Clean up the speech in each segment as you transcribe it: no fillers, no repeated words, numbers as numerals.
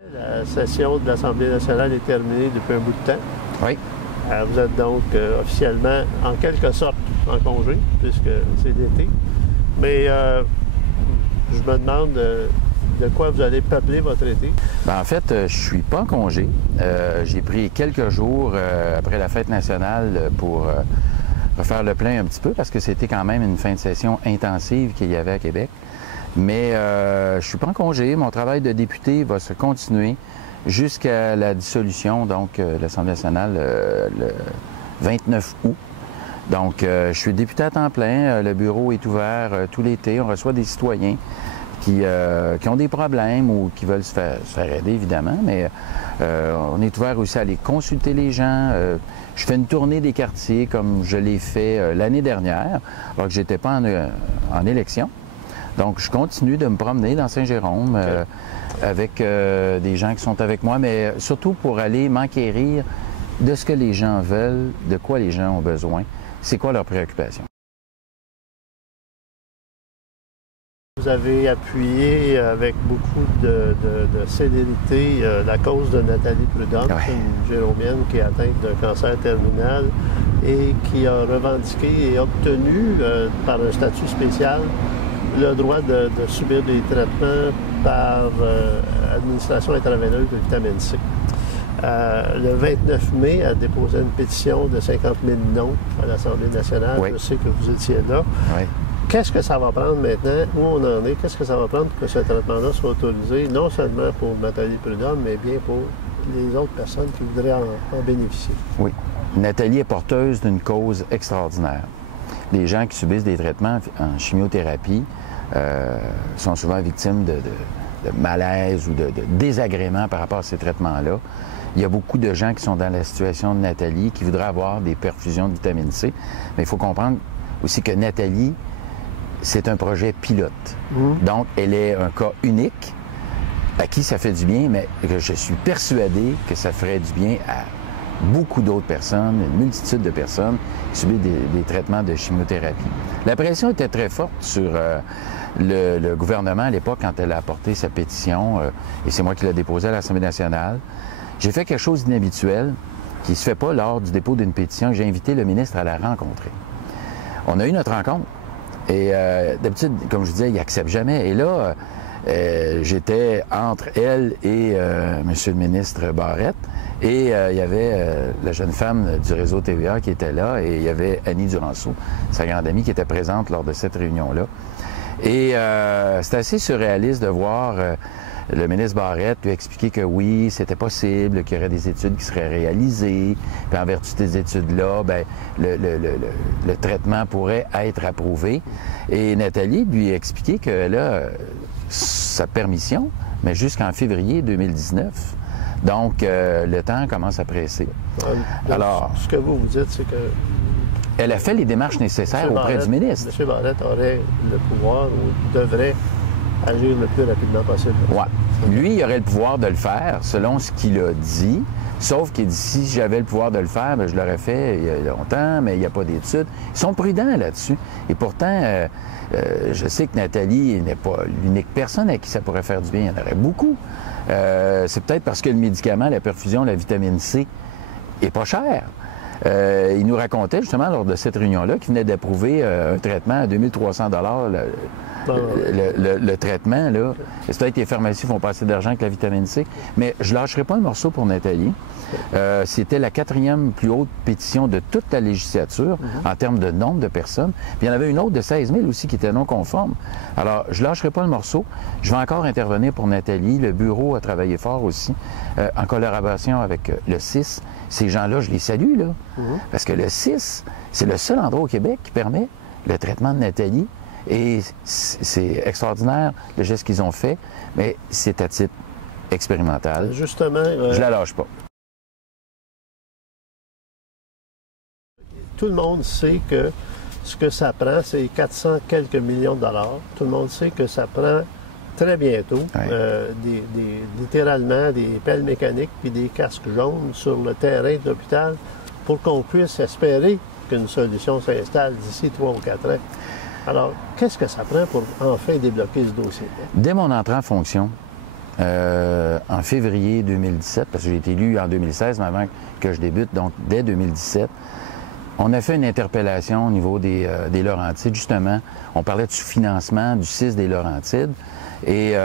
La session de l'Assemblée nationale est terminée depuis un bout de temps. Oui. Vous êtes donc officiellement, en quelque sorte, en congé, puisque c'est l'été. Mais je me demande de quoi vous allez peupler votre été. Bien, en fait, je ne suis pas en congé. J'ai pris quelques jours après la fête nationale pour refaire le plein un petit peu, parce que c'était quand même une fin de session intensive qu'il y avait à Québec. Mais je ne suis pas en congé. Mon travail de député va se continuer jusqu'à la dissolution, donc de l'Assemblée nationale, le 29 août. Donc, je suis député à temps plein. Le bureau est ouvert tout l'été. On reçoit des citoyens qui ont des problèmes ou qui veulent se faire aider, évidemment. Mais on est ouvert aussi à aller consulter les gens. Je fais une tournée des quartiers comme je l'ai fait l'année dernière, alors que je n'étais pas en élection. Donc, je continue de me promener dans Saint-Jérôme avec des gens qui sont avec moi, mais surtout pour aller m'enquérir de ce que les gens veulent, de quoi les gens ont besoin, c'est quoi leurs préoccupations. Vous avez appuyé avec beaucoup de célérité la cause de Nathalie Prudhomme, une Jéromienne qui est atteinte d'un cancer terminal et qui a revendiqué et obtenu par un statut spécial le droit de subir des traitements par administration intraveineuse de vitamine C. Le 29 mai, elle a déposé une pétition de 50 000 noms à l'Assemblée nationale. Oui. Je sais que vous étiez là. Oui. Qu'est-ce que ça va prendre maintenant? Où on en est? Qu'est-ce que ça va prendre pour que ce traitement-là soit autorisé, non seulement pour Nathalie Prudhomme, mais bien pour les autres personnes qui voudraient en bénéficier? Oui. Nathalie est porteuse d'une cause extraordinaire. Les gens qui subissent des traitements en chimiothérapie sont souvent victimes de malaise ou de désagréments par rapport à ces traitements-là. Il y a beaucoup de gens qui sont dans la situation de Nathalie qui voudraient avoir des perfusions de vitamine C. Mais il faut comprendre aussi que Nathalie, c'est un projet pilote. Donc, elle est un cas unique à qui ça fait du bien, mais je suis persuadé que ça ferait du bien à beaucoup d'autres personnes, une multitude de personnes qui subissent des traitements de chimiothérapie. La pression était très forte sur le gouvernement à l'époque quand elle a apporté sa pétition, et c'est moi qui l'ai déposée à l'Assemblée nationale. J'ai fait quelque chose d'inhabituel qui ne se fait pas lors du dépôt d'une pétition. J'ai invité le ministre à la rencontrer. On a eu notre rencontre. Et d'habitude, comme je disais, il n'accepte jamais. Et là, j'étais entre elle et M. le ministre Barrette. Et il y avait la jeune femme du réseau TVA qui était là. Et il y avait Annie Duranceau, sa grande amie, qui était présente lors de cette réunion-là. Et c'était assez surréaliste de voir le ministre Barrette lui expliquer que oui, c'était possible, qu'il y aurait des études qui seraient réalisées. Puis en vertu de ces études-là, bien, le traitement pourrait être approuvé. Et Nathalie lui a expliqué qu'elle a sa permission, mais jusqu'en février 2019. Donc, le temps commence à presser. Alors, ce que vous dites, c'est que elle a fait les démarches nécessaires auprès du ministre. M. Barrette aurait le pouvoir ou devrait agir le plus rapidement possible. Oui. Lui, il aurait le pouvoir de le faire, selon ce qu'il a dit. Sauf qu'il dit, si j'avais le pouvoir de le faire, bien, je l'aurais fait il y a longtemps, mais il n'y a pas d'études. Ils sont prudents là-dessus. Et pourtant, je sais que Nathalie n'est pas l'unique personne à qui ça pourrait faire du bien. Il y en aurait beaucoup. C'est peut-être parce que le médicament, la perfusion, la vitamine C, est pas cher. Il nous racontait justement lors de cette réunion-là qu'il venait d'approuver un traitement à 2300 le traitement, là. C'est peut-être que les pharmacies font pas assez d'argent avec la vitamine C, mais je lâcherai pas un morceau pour Nathalie. C'était la 4e plus haute pétition de toute la législature en termes de nombre de personnes. Puis il y en avait une autre de 16 000 aussi qui était non conforme. Alors, je lâcherai pas le morceau. Je vais encore intervenir pour Nathalie. Le bureau a travaillé fort aussi en collaboration avec le CIS. Ces gens-là, je les salue, là. Parce que le CIS, c'est le seul endroit au Québec qui permet le traitement de Nathalie. Et c'est extraordinaire le geste qu'ils ont fait, mais c'est à titre expérimental. Justement, je la lâche pas. Tout le monde sait que ce que ça prend, c'est 400 quelques millions de dollars. Tout le monde sait que ça prend très bientôt littéralement des pelles mécaniques puis des casques jaunes sur le terrain de l'hôpital pour qu'on puisse espérer qu'une solution s'installe d'ici 3 ou 4 ans. Alors, qu'est-ce que ça prend pour enfin débloquer ce dossier-là? Dès mon entrée en fonction, en février 2017, parce que j'ai été élu en 2016, mais avant que je débute, donc dès 2017, on a fait une interpellation au niveau des Laurentides, justement. On parlait du sous-financement du 6 des Laurentides. Et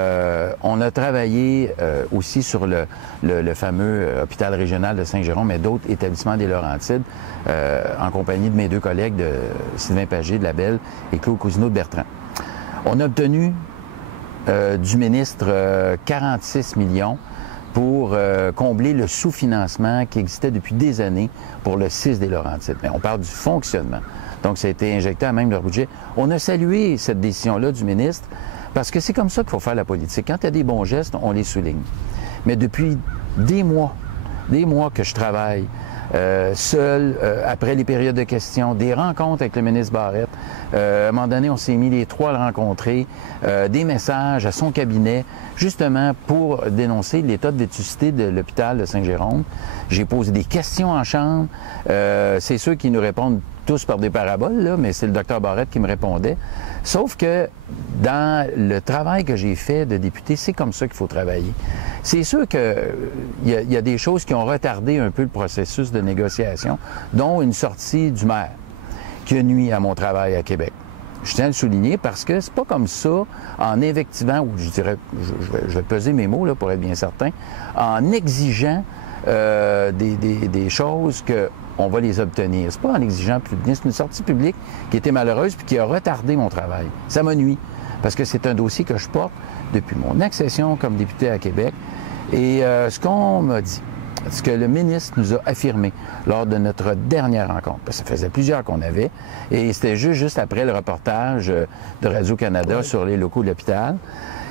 on a travaillé aussi sur le fameux hôpital régional de Saint-Jérôme et d'autres établissements des Laurentides en compagnie de mes deux collègues, de Sylvain Pagé de Labelle et Claude Cousineau de Bertrand. On a obtenu du ministre 46 millions pour combler le sous-financement qui existait depuis des années pour le 6 des Laurentides. Mais on parle du fonctionnement. Donc, ça a été injecté à même leur budget. On a salué cette décision-là du ministre parce que c'est comme ça qu'il faut faire la politique. Quand il y a des bons gestes, on les souligne. Mais depuis des mois que je travaille seul, après les périodes de questions, des rencontres avec le ministre Barrette. À un moment donné, on s'est mis les trois à le rencontrer, des messages à son cabinet, justement pour dénoncer l'état de vétusté de l'hôpital de Saint-Jérôme. J'ai posé des questions en chambre. C'est ceux qui nous répondent tous par des paraboles, là, mais c'est le docteur Barrette qui me répondait. Sauf que dans le travail que j'ai fait de député, c'est comme ça qu'il faut travailler. C'est sûr qu'il y a des choses qui ont retardé un peu le processus de négociation, dont une sortie du maire qui a nui à mon travail à Québec. Je tiens à le souligner parce que c'est pas comme ça, en invectivant, ou je dirais, je vais peser mes mots là, pour être bien certain, en exigeant des choses qu'on va les obtenir. C'est pas en exigeant plus. C'est une sortie publique qui était malheureuse puis qui a retardé mon travail. Ça m'a nui parce que c'est un dossier que je porte depuis mon accession comme député à Québec. Et ce qu'on m'a dit, ce que le ministre nous a affirmé lors de notre dernière rencontre, parce que ça faisait plusieurs qu'on avait, et c'était juste après le reportage de Radio-Canada sur les locaux de l'hôpital,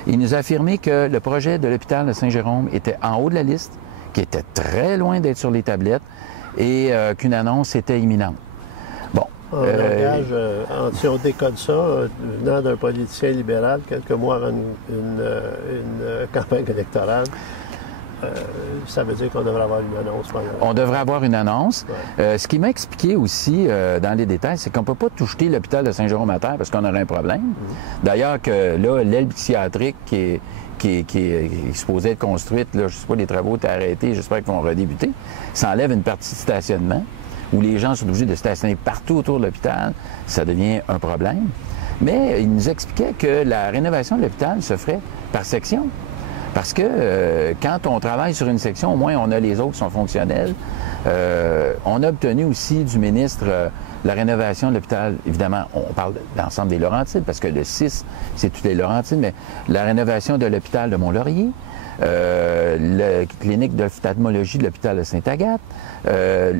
il nous a affirmé que le projet de l'hôpital de Saint-Jérôme était en haut de la liste, qui était très loin d'être sur les tablettes, et qu'une annonce était imminente. Bon. En langage, si on décode ça, venant d'un politicien libéral, quelques mois avant une campagne électorale, ça veut dire qu'on devrait avoir une annonce. On devrait avoir une annonce. Ouais. Ce qui m'a expliqué aussi, dans les détails, c'est qu'on ne peut pas tout jeter l'hôpital de Saint-Jérôme à terre parce qu'on aurait un problème. D'ailleurs, que là, l'aile psychiatrique qui est supposée être construite, là, je ne sais pas, les travaux étaient arrêtés, j'espère qu'ils vont redébuter, ça enlève une partie de stationnement où les gens sont obligés de stationner partout autour de l'hôpital. Ça devient un problème. Mais il nous expliquait que la rénovation de l'hôpital se ferait par section. Parce que quand on travaille sur une section, au moins on a les autres qui sont fonctionnels. On a obtenu aussi du ministre la rénovation de l'hôpital. Évidemment, on parle de l'ensemble des Laurentides, parce que le 6, c'est toutes les Laurentides, mais la rénovation de l'hôpital de Mont-Laurier, la clinique d'ophtalmologie de l'hôpital de Sainte-Agathe.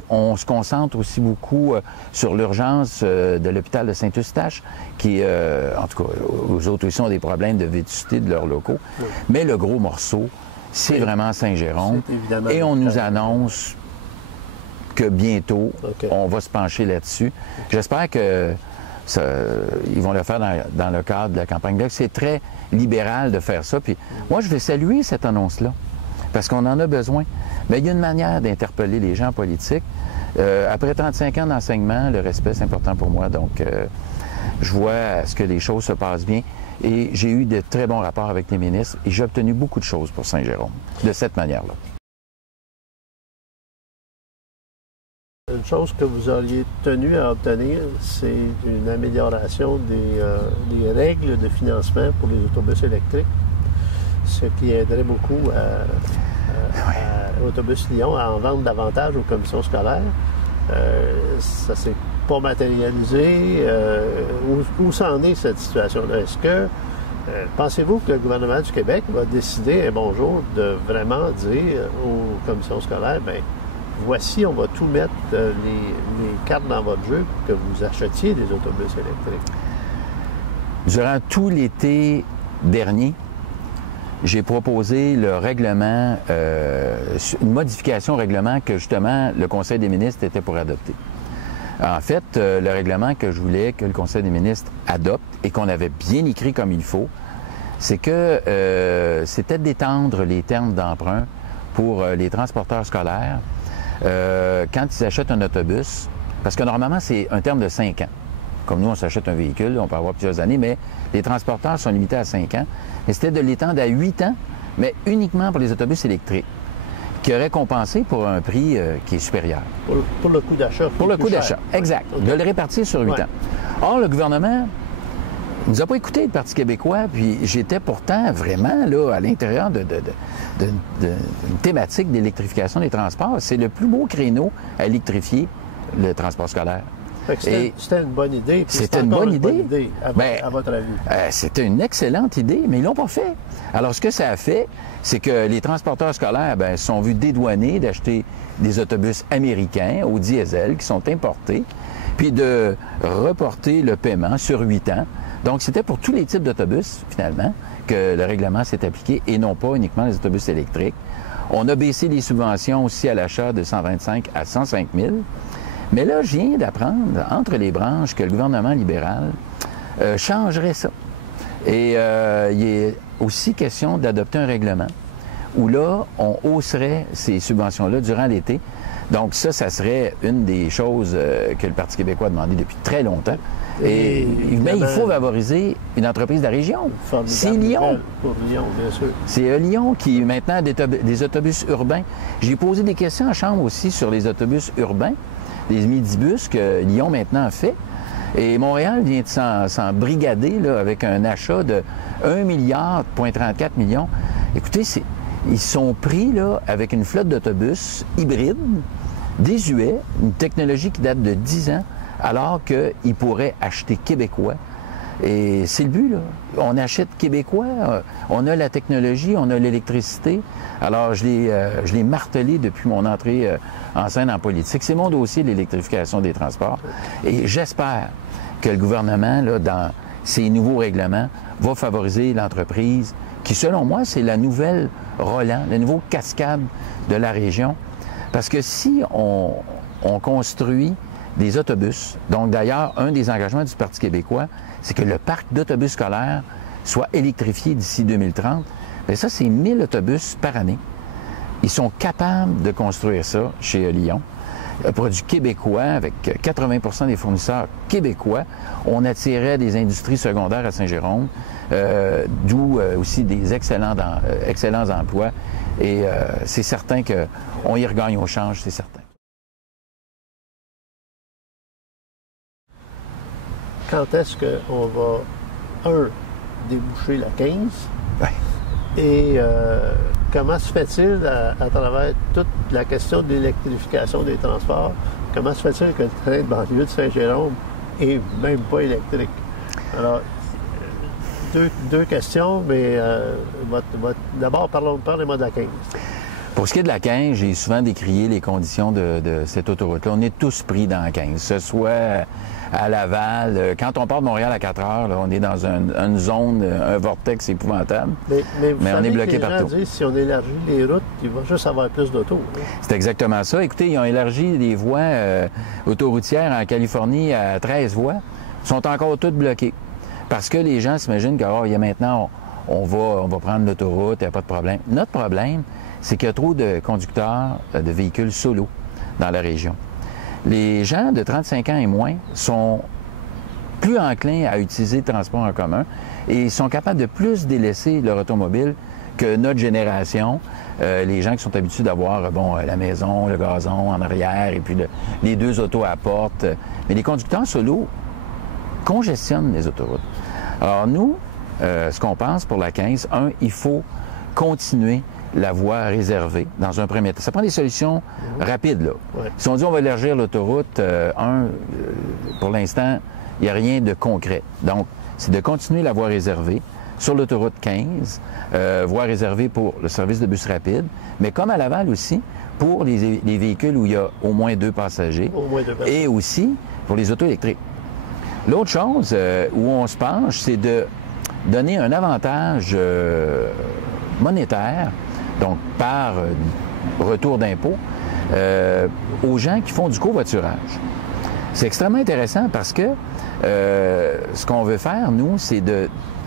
On se concentre aussi beaucoup sur l'urgence de l'hôpital de Saint-Eustache, qui, en tout cas, eux autres aussi ont des problèmes de vétusté de leurs locaux. Oui. Mais le gros morceau, c'est vraiment Saint-Jérôme. Et on nous annonce que bientôt, on va se pencher là-dessus. J'espère que ils vont le faire dans le cadre de la campagne. C'est très libéral de faire ça. Puis moi, je vais saluer cette annonce-là, parce qu'on en a besoin. Mais il y a une manière d'interpeller les gens politiques. Après 35 ans d'enseignement, le respect, c'est important pour moi. Donc, je vois à ce que les choses se passent bien. Et j'ai eu de très bons rapports avec les ministres et j'ai obtenu beaucoup de choses pour Saint-Jérôme, de cette manière-là. Une chose que vous auriez tenu à obtenir, c'est une amélioration des règles de financement pour les autobus électriques, ce qui aiderait beaucoup à Autobus Lyon à en vendre davantage aux commissions scolaires. Ça s'est pas matérialisé. Où s'en est cette situation-là? Est-ce que pensez-vous que le gouvernement du Québec va décider un bon jour de vraiment dire aux commissions scolaires, bien, voici, on va tout mettre les cartes dans votre jeu pour que vous achetiez des autobus électriques? Durant tout l'été dernier, j'ai proposé le règlement, une modification au règlement que justement le Conseil des ministres était pour adopter. En fait, le règlement que je voulais que le Conseil des ministres adopte et qu'on avait bien écrit comme il faut, c'est que c'était d'étendre les termes d'emprunt pour les transporteurs scolaires quand ils achètent un autobus, parce que normalement, c'est un terme de 5 ans. Comme nous, on s'achète un véhicule, on peut avoir plusieurs années, mais les transporteurs sont limités à 5 ans. Et c'était de l'étendre à 8 ans mais uniquement pour les autobus électriques, qui auraient compensé pour un prix qui est supérieur. Pour le coût d'achat. Pour le coût d'achat, exact. Okay. De le répartir sur 8 ans. Or, le gouvernement ne nous a pas écouté, le Parti québécois, puis j'étais pourtant vraiment là, à l'intérieur d'une thématique d'électrification des transports. C'est le plus beau créneau à électrifier le transport scolaire. C'était une bonne idée. C'était une bonne idée. À votre avis. C'était une excellente idée, mais ils l'ont pas fait. Alors, ce que ça a fait, c'est que les transporteurs scolaires se sont vus dédouanés d'acheter des autobus américains au diesel qui sont importés, puis de reporter le paiement sur 8 ans. Donc, c'était pour tous les types d'autobus, finalement, que le règlement s'est appliqué et non pas uniquement les autobus électriques. On a baissé les subventions aussi à l'achat de 125 à 105 000. Mais là, je viens d'apprendre, entre les branches, que le gouvernement libéral changerait ça. Et il est aussi question d'adopter un règlement où là, on hausserait ces subventions-là durant l'été. Donc ça serait une des choses que le Parti québécois a demandé depuis très longtemps. Mais il faut favoriser une entreprise de la région. C'est Lyon. Pour Lyon, bien sûr. C'est Lyon qui, maintenant, a des autobus urbains. J'ai posé des questions en chambre aussi sur les autobus urbains, des midibus que Lyon maintenant a fait. Et Montréal vient de s'en brigader là, avec un achat de 1,34 milliard. Écoutez, ils sont pris là, avec une flotte d'autobus hybrides, désuets, une technologie qui date de 10 ans, alors qu'ils pourraient acheter québécois. Et c'est le but, là. On achète québécois, on a la technologie, on a l'électricité. Alors, je l'ai martelé depuis mon entrée en scène en politique. C'est mon dossier, l'électrification des transports. Et j'espère que le gouvernement, là, dans ses nouveaux règlements, va favoriser l'entreprise qui, selon moi, c'est la nouvelle Roland, le nouveau Cascade de la région. Parce que si on construit des autobus, donc d'ailleurs, un des engagements du Parti québécois, c'est que le parc d'autobus scolaires soit électrifié d'ici 2030. Bien, ça, c'est 1000 autobus par année. Ils sont capables de construire ça chez Lyon. Un produit québécois, avec 80 des fournisseurs québécois. On attirait des industries secondaires à Saint-Jérôme, d'où aussi des excellents emplois. Et c'est certain qu'on y regagne au change, c'est certain. Quand est-ce qu'on va, déboucher la 15? Ouais. Et comment se fait-il, à travers toute la question de l'électrification des transports, comment se fait-il que le train de banlieue de Saint-Jérôme est même pas électrique? Alors, deux questions, mais d'abord, parlez-moi de la 15. Pour ce qui est de la 15, j'ai souvent décrié les conditions de cette autoroute-là. On est tous pris dans la 15, que ce soit à Laval. Quand on part de Montréal à 4 heures, là, on est dans une zone, un vortex épouvantable. Mais on est bloqué partout. Disent, si on élargit les routes, il va juste avoir plus d'autos. C'est exactement ça. Écoutez, ils ont élargi les voies autoroutières en Californie à 13 voies. Ils sont encore toutes bloquées. Parce que les gens s'imaginent qu'il y a maintenant, on va prendre l'autoroute, il n'y a pas de problème. Notre problème, c'est qu'il y a trop de conducteurs de véhicules solo dans la région. Les gens de 35 ans et moins sont plus enclins à utiliser le transport en commun et sont capables de plus délaisser leur automobile que notre génération, les gens qui sont habitués d'avoir la maison, le gazon en arrière et puis les 2 autos à la porte. Mais les conducteurs solo congestionnent les autoroutes. Alors nous, ce qu'on pense pour la 15, il faut continuer la voie réservée dans un premier temps. Ça prend des solutions rapides, là. Ouais. Si on dit on va élargir l'autoroute, pour l'instant, il n'y a rien de concret. Donc, c'est de continuer la voie réservée sur l'autoroute 15, voie réservée pour le service de bus rapide, mais comme à Laval aussi, pour les véhicules où il y a au moins 2 passagers, et aussi pour les autos électriques. L'autre chose où on se penche, c'est de donner un avantage monétaire, donc par retour d'impôt, aux gens qui font du covoiturage. C'est extrêmement intéressant parce que ce qu'on veut faire, nous, c'est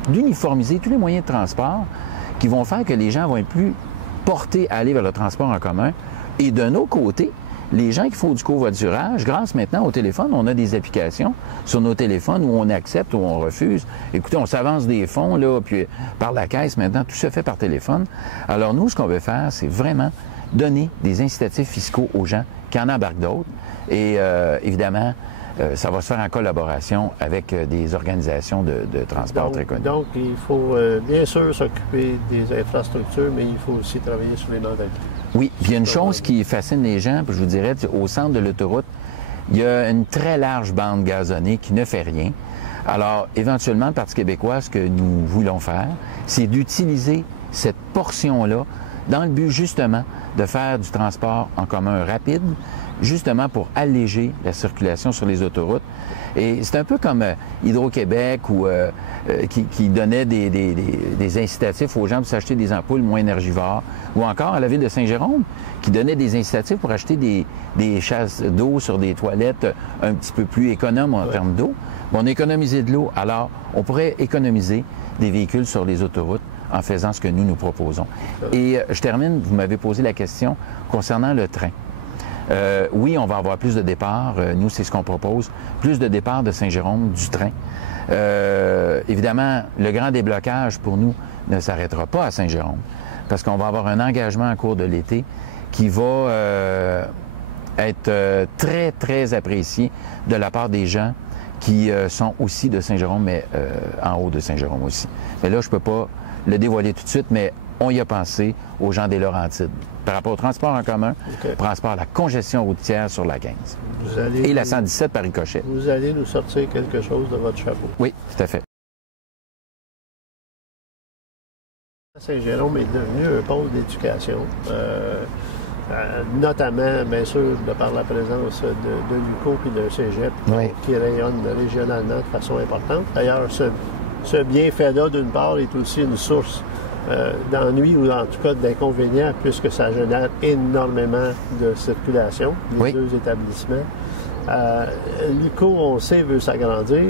d'uniformiser tous les moyens de transport qui vont faire que les gens vont être plus portés à aller vers le transport en commun. Et d'un autre côté, les gens qui font du covoiturage, grâce maintenant au téléphone, on a des applications sur nos téléphones où on accepte ou on refuse. Écoutez, on s'avance des fonds, là, puis par la caisse maintenant, tout se fait par téléphone. Alors nous, ce qu'on veut faire, c'est vraiment donner des incitatifs fiscaux aux gens qui en embarquent d'autres. Et évidemment, ça va se faire en collaboration avec des organisations de transport très connues. Donc, il faut bien sûr s'occuper des infrastructures, mais il faut aussi travailler sur les modalités. Oui, puis il y a une chose qui fascine les gens, puis je vous dirais, au centre de l'autoroute, il y a une très large bande gazonnée qui ne fait rien. Alors, éventuellement, le Parti québécois, ce que nous voulons faire, c'est d'utiliser cette portion-là dans le but, justement, de faire du transport en commun rapide, justement pour alléger la circulation sur les autoroutes. Et c'est un peu comme Hydro-Québec qui donnait des incitatifs aux gens pour s'acheter des ampoules moins énergivores, ou encore à la ville de Saint-Jérôme qui donnait des incitatifs pour acheter des chasses d'eau sur des toilettes un petit peu plus économes en termes d'eau. On a économisé de l'eau, alors on pourrait économiser des véhicules sur les autoroutes en faisant ce que nous proposons. Et je termine, vous m'avez posé la question concernant le train. Oui, on va avoir plus de départs. Nous, c'est ce qu'on propose. Plus de départs de Saint-Jérôme, du train. Évidemment, le grand déblocage pour nous ne s'arrêtera pas à Saint-Jérôme parce qu'on va avoir un engagement en cours de l'été qui va être très, très apprécié de la part des gens qui sont aussi de Saint-Jérôme, mais en haut de Saint-Jérôme aussi. Mais là, je ne peux pas le dévoiler tout de suite, mais on y a pensé aux gens des Laurentides par rapport au transport en commun, par rapport à la congestion routière sur la 15 et la 117 par ricochet. Vous allez nous sortir quelque chose de votre chapeau. Oui, tout à fait. Saint-Jérôme est devenu un pôle d'éducation, notamment, bien sûr, de par la présence de l'UQO et d'un cégep qui rayonne régionalement de façon importante. D'ailleurs, ce bienfait-là, d'une part, est aussi une source d'ennui ou en tout cas d'inconvénients puisque ça génère énormément de circulation, les deux établissements. L'UQO, on sait, veut s'agrandir.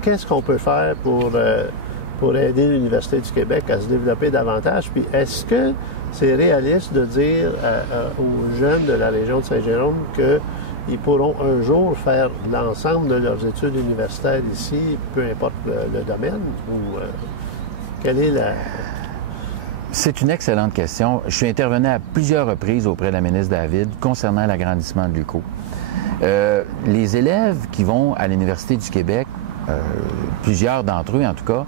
Qu'est-ce qu'on peut faire pour aider l'Université du Québec à se développer davantage? Puis est-ce que c'est réaliste de dire aux jeunes de la région de Saint-Jérôme qu'ils pourront un jour faire l'ensemble de leurs études universitaires ici, peu importe le domaine? Ou quelle est la... C'est une excellente question. Je suis intervenu à plusieurs reprises auprès de la ministre David concernant l'agrandissement de l'UQO. Les élèves qui vont à l'Université du Québec, plusieurs d'entre eux en tout cas,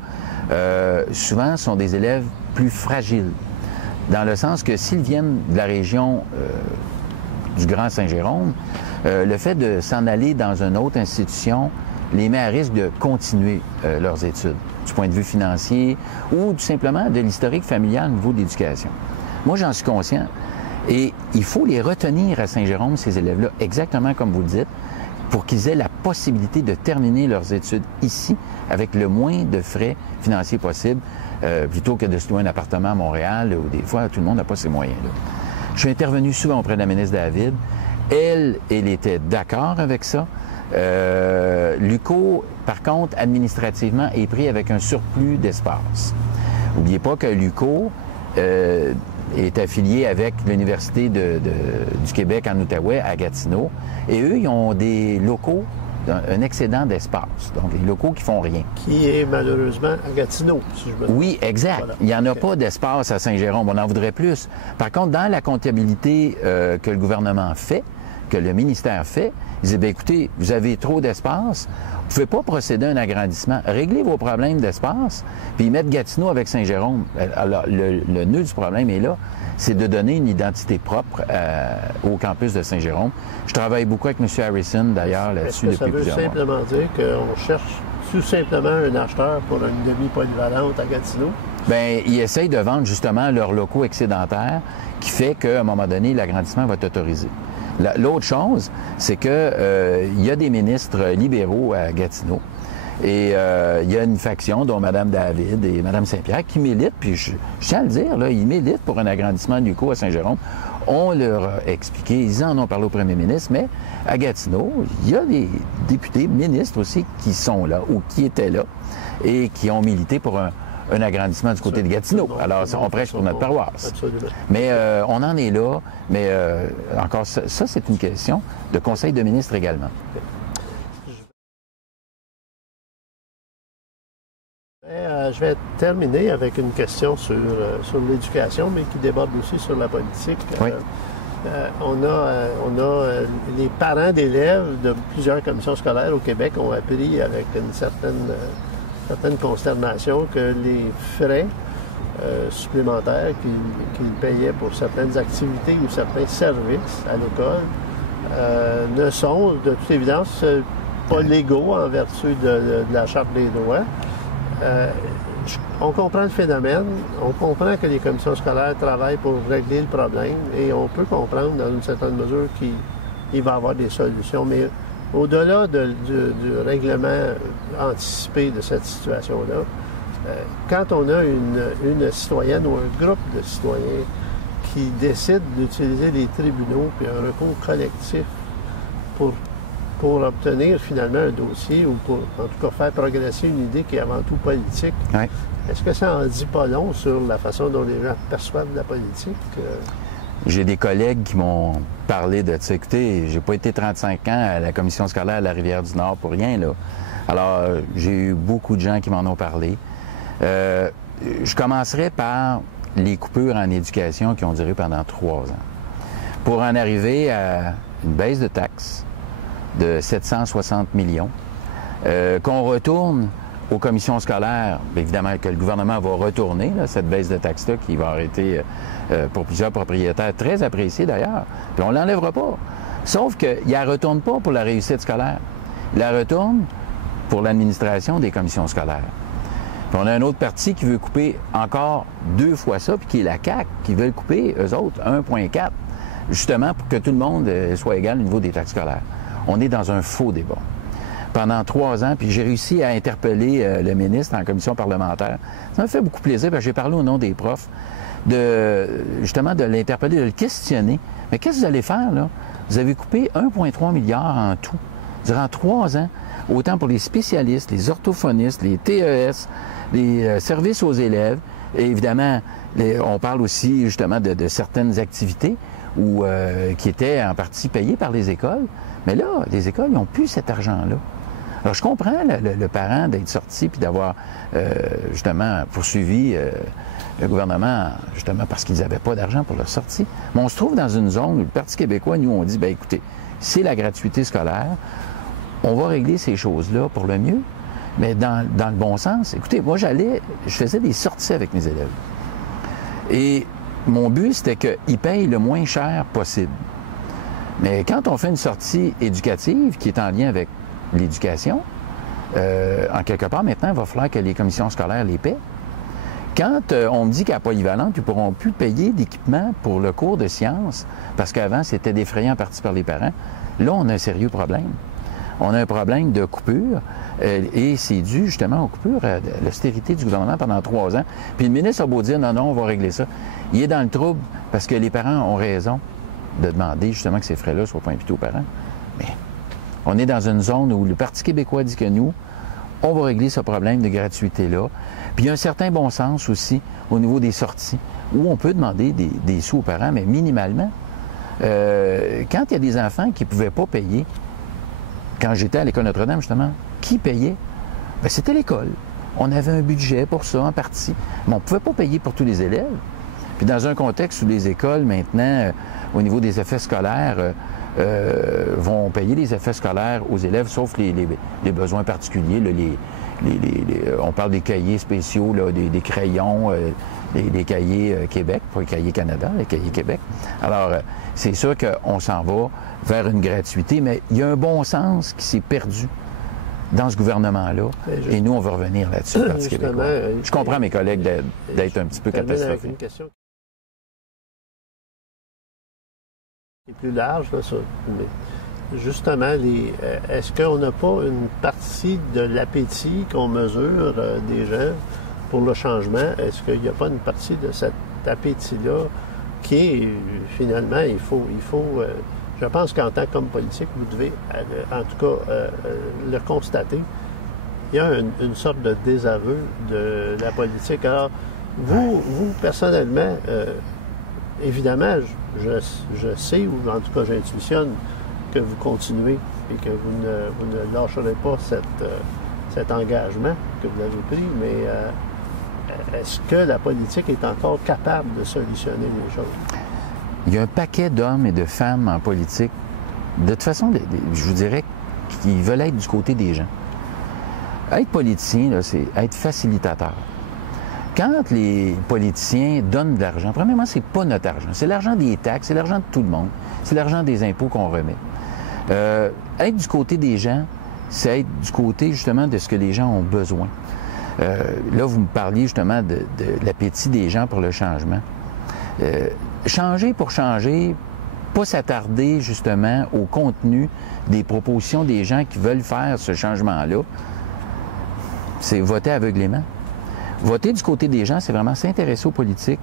souvent sont des élèves plus fragiles, dans le sens que s'ils viennent de la région du Grand Saint-Jérôme, le fait de s'en aller dans une autre institution les met à risque de continuer leurs études, du point de vue financier ou tout simplement de l'historique familial au niveau de l'éducation. Moi, j'en suis conscient et il faut les retenir à Saint-Jérôme, ces élèves-là, exactement comme vous le dites, pour qu'ils aient la possibilité de terminer leurs études ici avec le moins de frais financiers possible, plutôt que de se louer un appartement à Montréal où des fois tout le monde n'a pas ces moyens-là. Je suis intervenu souvent auprès de la ministre David. Elle était d'accord avec ça. L'UQO, par contre, administrativement, est pris avec un surplus d'espace. N'oubliez pas que l'UQO est affilié avec l'Université du Québec en Outaouais, à Gatineau, et eux, ils ont des locaux, un excédent d'espace, donc des locaux qui font rien. Qui est malheureusement à Gatineau, si je me trompe. Oui, exact. Voilà. Il n'y en a pas d'espace à Saint-Jérôme, on en voudrait plus. Par contre, dans la comptabilité que le gouvernement fait, que le ministère fait, ils disent, bien, écoutez, vous avez trop d'espace, vous ne pouvez pas procéder à un agrandissement. Réglez vos problèmes d'espace, puis mettre Gatineau avec Saint-Jérôme. Alors, le nœud du problème est là, c'est de donner une identité propre au campus de Saint-Jérôme. Je travaille beaucoup avec M. Harrison, d'ailleurs, là-dessus depuis plusieurs mois. Ça veut simplement dire qu'on cherche tout simplement un acheteur pour une demi-polyvalente à Gatineau? Bien, ils essayent de vendre justement leurs locaux excédentaires, qui fait qu'à un moment donné, l'agrandissement va être autorisé. L'autre chose, c'est que il y a des ministres libéraux à Gatineau et il y a une faction, dont Mme David et Mme Saint-Pierre, qui militent, puis je tiens à le dire, là, ils militent pour un agrandissement de l'UQO à Saint-Jérôme. On leur a expliqué, ils en ont parlé au premier ministre, mais à Gatineau, il y a des députés, ministres aussi, qui sont là ou qui étaient là et qui ont milité pour un agrandissement du côté de Gatineau. Alors, on prêche pour notre paroisse. Absolument. Mais on en est là. Mais encore, ça c'est une question de conseil de ministre également. Je vais terminer avec une question sur l'éducation, mais qui déborde aussi sur la politique. Oui. On a les parents d'élèves de plusieurs commissions scolaires au Québec ont appris avec une certaine consternation que les frais supplémentaires qu'ils payaient pour certaines activités ou certains services à l'école ne sont, de toute évidence, pas légaux en vertu de la Charte des droits. On comprend le phénomène, on comprend que les commissions scolaires travaillent pour régler le problème et on peut comprendre dans une certaine mesure qu'il va y avoir des solutions. Mais au-delà du règlement anticipé de cette situation-là, quand on a une citoyenne ou un groupe de citoyens qui décident d'utiliser les tribunaux puis un recours collectif pour obtenir finalement un dossier ou pour, en tout cas, faire progresser une idée qui est avant tout politique. Oui. Est-ce que ça en dit pas long sur la façon dont les gens perçoivent la politique? J'ai des collègues qui m'ont parlé de ça. Écoutez, j'ai pas été 35 ans à la commission scolaire à la Rivière-du-Nord pour rien, là. Alors, j'ai eu beaucoup de gens qui m'en ont parlé. Je commencerai par les coupures en éducation qui ont duré pendant 3 ans. Pour en arriver à une baisse de taxes de 760 millions, qu'on retourne aux commissions scolaires, évidemment que le gouvernement va retourner là, cette baisse de taxes-là qui va arrêter pour plusieurs propriétaires, très appréciés d'ailleurs, puis on ne l'enlèvera pas. Sauf qu'il ne la retourne pas pour la réussite scolaire. Il la retourne pour l'administration des commissions scolaires. Puis on a un autre parti qui veut couper encore 2 fois ça, puis qui est la CAQ, qui veut couper, eux autres, 1,4, justement pour que tout le monde soit égal au niveau des taxes scolaires. On est dans un faux débat. Pendant 3 ans, puis j'ai réussi à interpeller le ministre en commission parlementaire. Ça m'a fait beaucoup plaisir, parce que j'ai parlé au nom des profs, justement de l'interpeller, de le questionner. Mais qu'est-ce que vous allez faire, là? Vous avez coupé 1,3 milliard en tout, durant 3 ans, autant pour les spécialistes, les orthophonistes, les TES, les services aux élèves. Et évidemment, on parle aussi, justement, de certaines activités qui étaient en partie payées par les écoles. Mais là, les écoles n'ont plus cet argent-là. Alors, je comprends le parent d'être sorti puis d'avoir, justement, poursuivi le gouvernement, justement, parce qu'ils n'avaient pas d'argent pour leur sortie. Mais on se trouve dans une zone où le Parti québécois, nous, on dit, bien, écoutez, c'est la gratuité scolaire, on va régler ces choses-là pour le mieux, mais dans le bon sens. Écoutez, moi, je faisais des sorties avec mes élèves. Et mon but, c'était qu'ils payent le moins cher possible. Mais quand on fait une sortie éducative qui est en lien avec l'éducation, en quelque part, maintenant, il va falloir que les commissions scolaires les paient. Quand on me dit qu'à Polyvalente, ils ne pourront plus payer d'équipement pour le cours de sciences, parce qu'avant, c'était défrayé en partie par les parents, là, on a un sérieux problème. On a un problème de coupure, et c'est dû justement aux coupures, à l'austérité du gouvernement pendant 3 ans. Puis le ministre a beau dire, non, on va régler ça. Il est dans le trouble parce que les parents ont raison de demander justement que ces frais-là ne soient pas imputés aux parents. Mais on est dans une zone où le Parti québécois dit que nous, on va régler ce problème de gratuité-là. Puis il y a un certain bon sens aussi au niveau des sorties, où on peut demander des sous aux parents, mais minimalement. Quand il y a des enfants qui ne pouvaient pas payer, quand j'étais à l'École Notre-Dame, justement, qui payait? Bien, c'était l'école. On avait un budget pour ça, en partie. Mais on ne pouvait pas payer pour tous les élèves. Puis dans un contexte où les écoles, maintenant, au niveau des effets scolaires, vont payer les effets scolaires aux élèves, sauf les besoins particuliers. Là, on parle des cahiers spéciaux, là, des crayons, des cahiers Québec, pas les cahiers Canada, les cahiers Québec. Alors, c'est sûr qu'on s'en va vers une gratuité, mais il y a un bon sens qui s'est perdu dans ce gouvernement-là, et nous, on va revenir là-dessus, le Parti québécois. Je comprends mes collègues d'être un petit peu catastrophés. Une question qui est plus large, là, ça. Mais justement, est-ce qu'on n'a pas une partie de l'appétit qu'on mesure des gens pour le changement? Est-ce qu'il n'y a pas une partie de cet appétit-là qui est, finalement, il faut je pense qu'en tant qu'homme politique, vous devez, en tout cas, le constater. il y a une sorte de désaveu de la politique. Alors, vous personnellement, évidemment, je sais, ou en tout cas j'intuitionne, que vous continuez et que vous ne lâcherez pas cet engagement que vous avez pris, mais est-ce que la politique est encore capable de solutionner les choses? Il y a un paquet d'hommes et de femmes en politique, de toute façon, je vous dirais, qui veulent être du côté des gens. Être politicien, là, c'est être facilitateur. Quand les politiciens donnent de l'argent, premièrement, c'est pas notre argent. C'est l'argent des taxes, c'est l'argent de tout le monde. C'est l'argent des impôts qu'on remet. Être du côté des gens, c'est être du côté, justement, de ce que les gens ont besoin. Là, vous me parliez, justement, de l'appétit des gens pour le changement. Changer pour changer, pas s'attarder, justement, au contenu des propositions des gens qui veulent faire ce changement-là, c'est voter aveuglément. Voter du côté des gens, c'est vraiment s'intéresser aux politiques,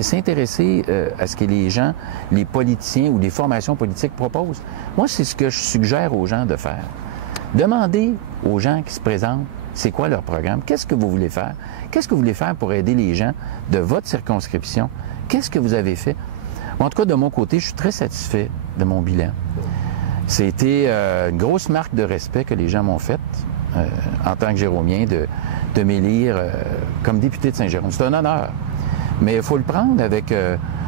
s'intéresser à ce que les gens, les politiciens ou les formations politiques proposent. Moi, c'est ce que je suggère aux gens de faire. Demandez aux gens qui se présentent, c'est quoi leur programme? Qu'est-ce que vous voulez faire? Qu'est-ce que vous voulez faire pour aider les gens de votre circonscription? Qu'est-ce que vous avez fait? En tout cas, de mon côté, je suis très satisfait de mon bilan. C'était une grosse marque de respect que les gens m'ont faite en tant que Jérômien de m'élire comme député de Saint-Jérôme. C'est un honneur. Mais il faut le prendre avec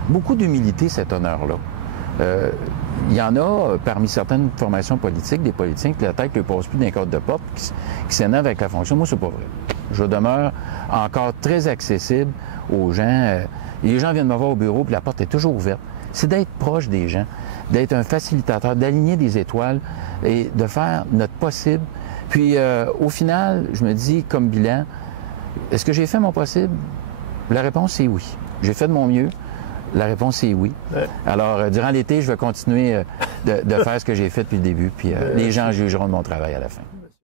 beaucoup d'humilité, cet honneur-là. Il y en a, parmi certaines formations politiques, des politiciens que la tête ne passe plus d'un cadre de porte, qui s'énervent avec la fonction. Moi, c'est pas vrai. Je demeure encore très accessible aux gens. Les gens viennent me voir au bureau, puis la porte est toujours ouverte. C'est d'être proche des gens, d'être un facilitateur, d'aligner des étoiles et de faire notre possible. Puis, au final, je me dis, comme bilan, est-ce que j'ai fait mon possible? La réponse est oui. J'ai fait de mon mieux. La réponse est oui. Alors, durant l'été, je vais continuer de faire ce que j'ai fait depuis le début, puis les gens jugeront de mon travail à la fin.